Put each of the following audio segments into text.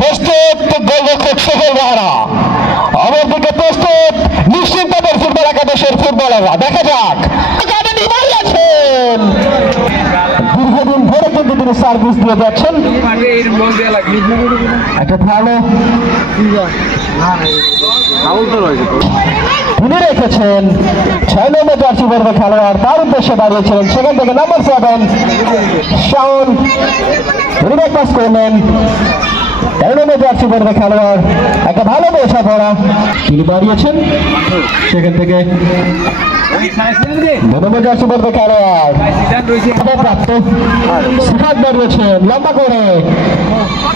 প্রস্তুত গোলরক্ষক সোহেল রানা, অপরদিকে প্রস্তুত নিশ্চিন্তপুর ফুটবল একাদশের ফুটবলাররা। দেখা যাক দীর্ঘদিন ধরে কিন্তু তিনি সার্ভিস দিয়ে যাচ্ছেন। একটা ভালো তিনি রেখেছেন 6 নম্বর জার্সি পরবে খেলোয়াড়, তার উদ্দেশ্যে দাঁড়িয়েছিলেন। সেখান থেকে নাম্বার 7 শাওন তিনি পাস করলেন। 13 নম্বর জার্সি পরবে খেলোয়াড়, একটা ভালো বোঝা পড়া তিনি বাড়িয়েছেন। সেখান থেকে 2 নম্বর জার্সি পরবে খেলোয়াড় প্রাপ্ত সিফাত বাড়িয়েছেন লম্বা করে,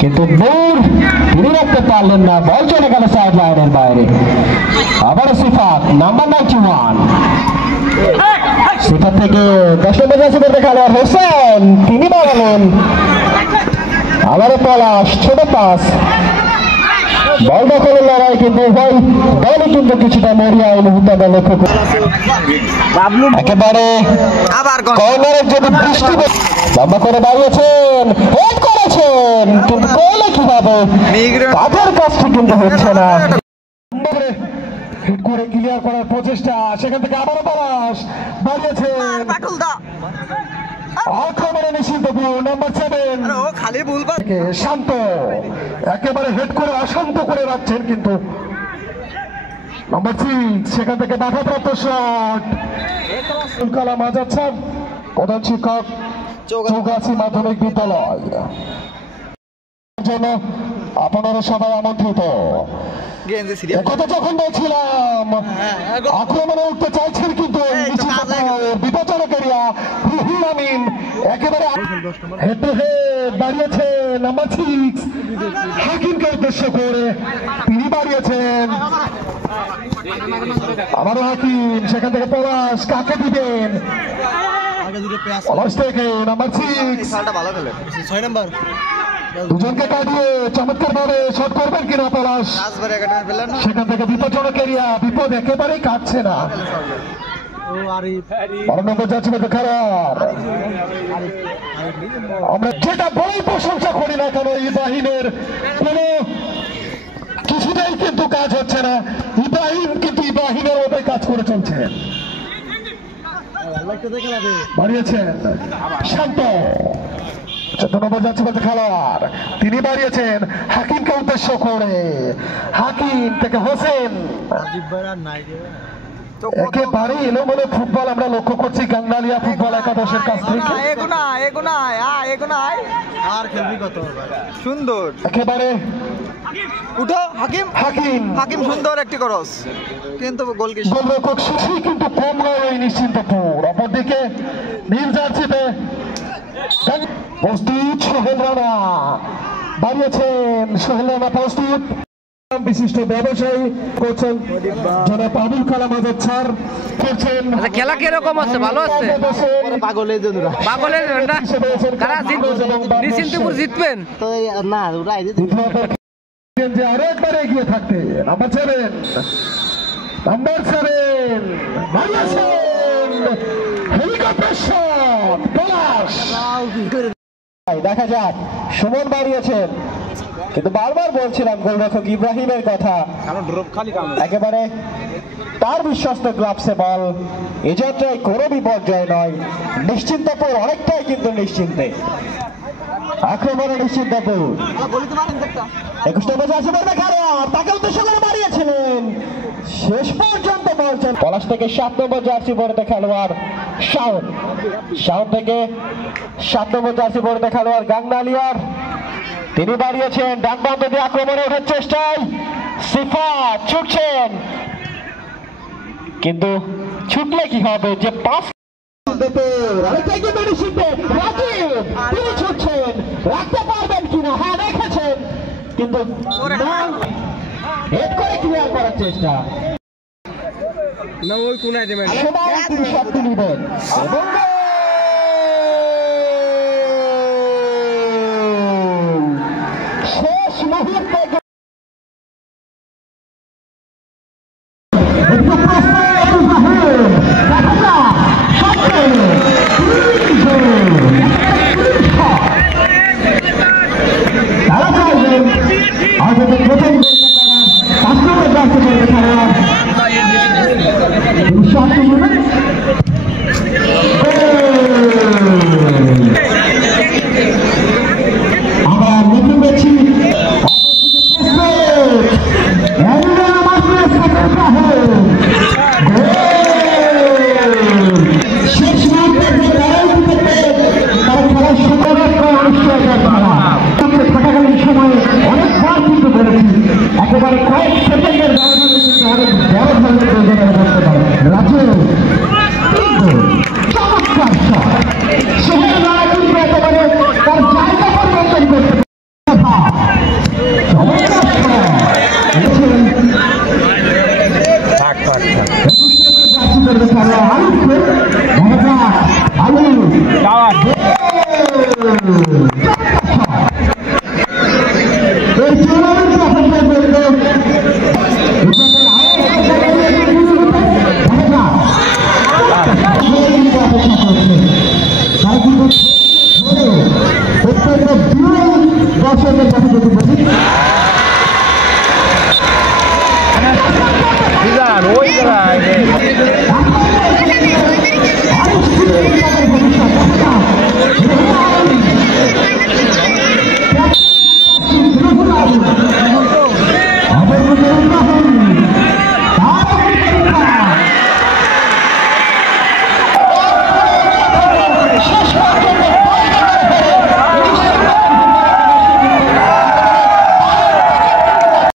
কিন্তু দূর তিনি রাখতে পারলেন না, বল চলে গেল সাইড লাইনের বাইরে। আবার সিফাত নাম্বার 91, সিফাত থেকে 10 নম্বর জার্সি পরবে খেলোয়াড় হোসেন তিনি বাড়ালেন। আবারও পলাশ ছোট পাস, বল দখলের লড়াই, কিন্তু উভয় দলই কিন্তু কিছুটা মরিয়া এই মুহূর্তে আমরা লক্ষ্য করি। একেবারে কর্নারের যদি বৃষ্টি লম্বা করে দাঁড়িয়েছেন, হেড করেছেন, কিন্তু করলে কিভাবে কাজের কাজটি কিন্তু হচ্ছে না। হিট করে ক্লিয়ার করার প্রচেষ্টা, সেখান থেকে আবারও পলাশ দাঁড়িয়েছেন। আক্রমণে নিশ্চিন্তপুর নাম্বার 7 শান্ত একেবারে হেড করে অশান্ত করে রাখছেন, কিন্তু নাম্বার 6 সেখান থেকে বাধাপ্রাপ্ত শট। কালাম আজাদ স্যার, প্রধান শিক্ষক চৌগাছি মাধ্যমিক বিদ্যালয়, জন্য আপনারা সবাই আমন্ত্রিত। কথা যখন বলছিলাম আক্রমণে উঠতে চাইছেন, কিন্তু বিপজ্জনক এরিয়া রুহুল আমিন একেবারে হেড টু হেড দাঁড়িয়েছে নাম্বার 6 হাকিমকে উদ্দেশ্য করে তিনি বাড়িয়েছেন। আবারও হাকিম, সেখান থেকে পলাশ কাকে দিবেন, পলাশ থেকে নাম্বার 6 নম্বর দুজনকে কাটিয়ে চমৎকার ভাবে শট করবেন কিনা পলাশ, সেখান থেকে বিপজ্জনক এরিয়া, বিপদ একেবারেই কাটছে না। আমরা যেটা বড়ই প্রশংসা করি না কেন, ইব্রাহিমের কোন কিছুটাই কিন্তু কাজ হচ্ছে না। ইব্রাহিম কিন্তু ইব্রাহিমের মতোই কাজ করে চলছে। বাড়িয়েছেন শান্ত, 14 নম্বর যাচ্ছে বলতে খেলোয়াড় তিনি বাড়িয়েছেন হাকিমকে উদ্দেশ্য করে। হাকিম থেকে হোসেন, একেবারে এলোমেলো ফুটবল আমরা লক্ষ্য করছি গাংনালিয়া ফুটবল একাদশের কাছ থেকে। সুন্দর একেবারে উঠো হাকিম, হাকিম হাকিম সুন্দর একটি ক্রস, কিন্তু গোলরক্ষক সুশী কিন্তু কম নয় এই নিশ্চিন্তপুর। অপরদিকে নীল জার্সিতে প্রস্তুত সোহেল রানা বাড়িয়েছেন। সোহেল রানা প্রস্তুত, বিশিষ্ট ব্যবসায়ী করছেন জনাব আবুল কালাম আজাদ স্যার করছেন। খেলা কিরকম আছে? ভালো আছে? পাগলের জন্য নিশ্চিন্তপুর জিতবেন না, আরো একবার এগিয়ে থাকতে নাম্বার 7 হেলিকপ্টার শট পলাশ। দেখা যাক, সুমন বাড়িয়েছেন, কিন্তু বারবার বলছিলাম গোলরক্ষক ইব্রাহিমের কথা, একেবারে তার বিশ্বস্ত গ্লাভসে বল। এ যাত্রায় কোনো বিপর্যয় নয়, নিশ্চিন্তপুর অনেকটাই কিন্তু নিশ্চিন্তে। আক্রমণে নিশ্চিন্তপুর 21 নম্বর জার্সি পরবে খেলোয়াড়, তাকে উদ্দেশ্য করে বাড়িয়েছিলেন, শেষ পর্যন্ত বলছেন পলাশ থেকে 7 নম্বর জার্সি পরবে খেলোয়াড় শাওন। শাওন থেকে 7 নম্বর জার্সি পরবে খেলোয়াড় গাংনালিয়ার, তিনি বাড়িয়েছেন ডান প্রান্ত দিয়ে আক্রমণে ওঠার চেষ্টায় সিফাত ছুটছেন, কিন্তু ছুটলে কি হবে, যে পাস ছুটছেন রাখতে পারবেন কিনা, হ্যাঁ রেখেছেন, কিন্তু হেড করে ক্লিয়ার করার চেষ্টা তিনি শক্তি নিবেন এবং শেষ মুহূর্তে তারা প্রথম